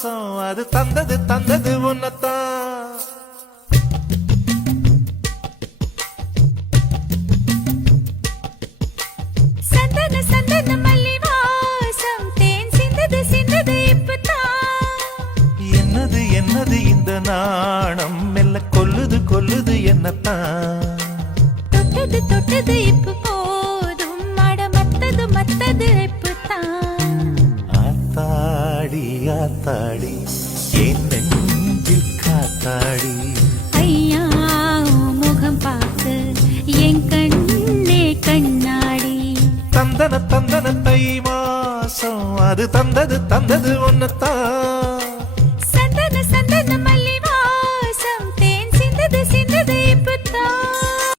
மாசம் அது தந்தது தந்தது உன்னத்தான். சந்தன சந்தன மல்லி வாசம் தேன் சிந்தது சிந்தது இப்பதான். என்னது என்னது இந்த நாணம் மெல்ல கொல்லுது கொல்லுது என்னத்தான். தொட்டது தொட்டது இப்ப போதும் மட மத்தது மத்தது இப்பதான். ஆத்தாடி ஆத்தாடி என் நெஞ்சில் காத்தாடி. ஐயா உன் முகம் பார்த்து என் கண்ணே கண்ணாடி. தந்தன தந்தன தை மாசம் அது தந்தது தந்தது உன்னத்தான்.